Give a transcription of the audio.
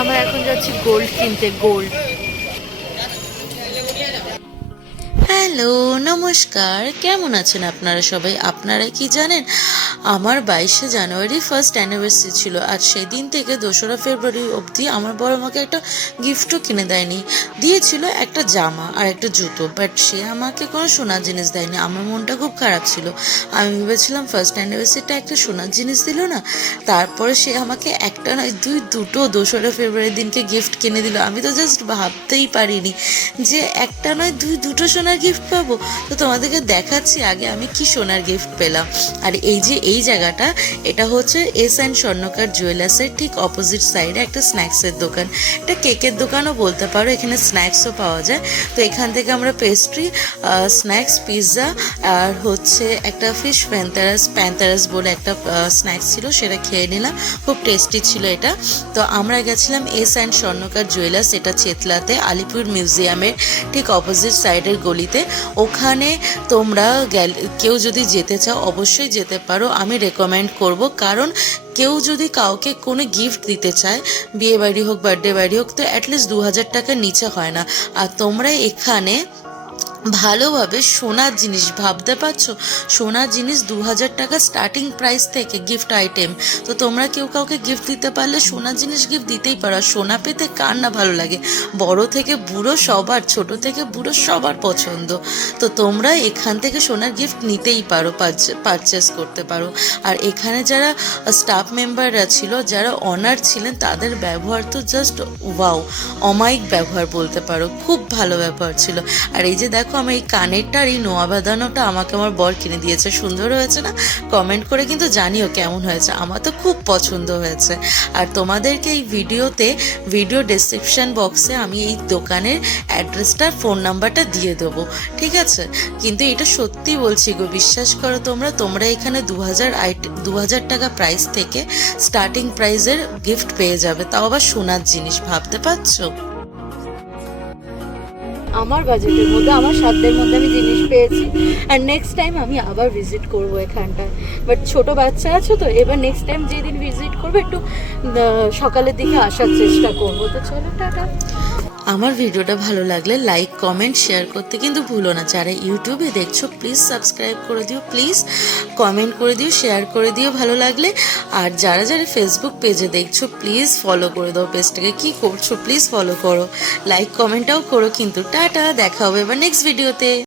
আমরা এখন যাচ্ছি গোল্ড কিনতে, গোল্ড। হ্যালো, নমস্কার, কেমন আছেন আপনারা সবাই? আপনারা কি জানেন আমার 22শে জানুয়ারি ফার্স্ট অ্যানিভার্সারি ছিল, আর সেই দিন থেকে 2রা ফেব্রুয়ারি অবধি আমার বড় আমাকে একটা গিফটও কিনে দেয়নি। দিয়েছিল একটা জামা আর একটা জুতো, বাট সে আমাকে কোনো সোনার জিনিস দেয়নি। আমার মনটা খুব খারাপ ছিল। আমি ভেবেছিলাম ফার্স্ট অ্যানিভার্সারিটা একটা সোনার জিনিস দিল না, তারপরে সে আমাকে একটা নয় দুটো 2রা ফেব্রুয়ারির দিনকে গিফট কিনে দিল। আমি তো জাস্ট ভাবতেই পারিনি যে একটা নয় দুটো সোনার গিফট পাবো। তো তোমাদেরকে দেখাচ্ছি আগে আমি কি সোনার গিফট পেলাম। আর এই যে এই জায়গাটা, এটা হচ্ছে এস স্বর্ণকার জুয়েলার্সের ঠিক অপোজিট সাইডে একটা স্ন্যাক্সের দোকান। এটা কেকের দোকানও বলতে পারো, এখানে স্ন্যাক্সও পাওয়া যায়। তো এখান থেকে আমরা পেস্ট্রি, স্ন্যাক্স, পিৎজা আর হচ্ছে একটা ফিশ প্যান্তারাস বলে একটা স্ন্যাক্স ছিল, সেটা খেয়ে নিলাম। খুব টেস্টি ছিল এটা। তো আমরা গেছিলাম এস স্বর্ণকার জুয়েলার্স, এটা চেতলাতে আলিপুর মিউজিয়ামের ঠিক অপোজিট সাইডের গলিতে। ওখানে তোমরা কেউ যদি যেতে চাও অবশ্যই যেতে পারো, আমি রেকমেন্ড করব। কারণ কেউ যদি কাউকে কোনো গিফট দিতে চায়, বিয়ে বাড়ি হোক বার্থডে বাড়ি হোক, তো অ্যাটলিস্ট 2000 টাকার নিচে হয় না। আর তোমরা এখানে ভালোভাবে সোনার জিনিস, ভাবতে পারছো সোনার জিনিস 2000 টাকা স্টার্টিং প্রাইস থেকে গিফট আইটেম। তো তোমরা কেউ কাউকে গিফট দিতে পারলে সোনার জিনিস গিফট দিতেই পারো। আর সোনা পেতে কার না ভালো লাগে? বড় থেকে বুড়ো সবার, ছোট থেকে বুড়ো সবার পছন্দ। তো তোমরা এখান থেকে সোনার গিফট নিতেই পারো, পারচেস করতে পারো। আর এখানে যারা স্টাফ মেম্বাররা ছিল, যারা অনার ছিলেন, তাদের ব্যবহার তো জাস্ট ওয়াও, অমায়িক ব্যবহার বলতে পারো, খুব ভালো ব্যবহার ছিল। আর এই যে দেখো আমার এই কানেরটা আর এই নোয়া বাঁধানোটা আমাকে আমার বর কিনে দিয়েছে। সুন্দর হয়েছে না? কমেন্ট করে কিন্তু জানিও কেমন হয়েছে। আমার তো খুব পছন্দ হয়েছে। আর তোমাদেরকে এই ভিডিও ডেসক্রিপশন বক্সে আমি এই দোকানের অ্যাড্রেসটা, ফোন নাম্বারটা দিয়ে দেবো, ঠিক আছে? কিন্তু এটা সত্যি বলছি গো, বিশ্বাস করো তোমরা এখানে 2000 টাকা প্রাইস থেকে স্টার্টিং প্রাইসের গিফট পেয়ে যাবে, তাও আবার সোনার জিনিস। ভাবতে পারছো? আমার বাজেটের মধ্যে, আমার সাধ্যের মধ্যে আমি জিনিস পেয়েছি। আর নেক্সট টাইম আমি আবার ভিজিট করব এখানটায়। বাট ছোট বাচ্চা আছে, তো এবার নেক্সট টাইম যেদিন ভিজিট করবো একটু সকালের দিকে আসার চেষ্টা করবো। তো চলো, টাটা। আমার ভিডিওটা ভালো লাগলে লাইক, কমেন্ট, শেয়ার করতে কিন্তু ভুলো না। যারা ইউটিউবে দেখছো প্লিজ সাবস্ক্রাইব করে দিও, প্লিজ কমেন্ট করে দিও, শেয়ার করে দিও ভালো লাগলে। আর যারা ফেসবুক পেজে দেখছো প্লিজ ফলো করে দাও পেজটাকে। কি করছো? প্লিজ ফলো করো, লাইক কমেন্টটাও করো কিন্তু। টাটা, দেখা হবে এবার নেক্সট ভিডিওতে।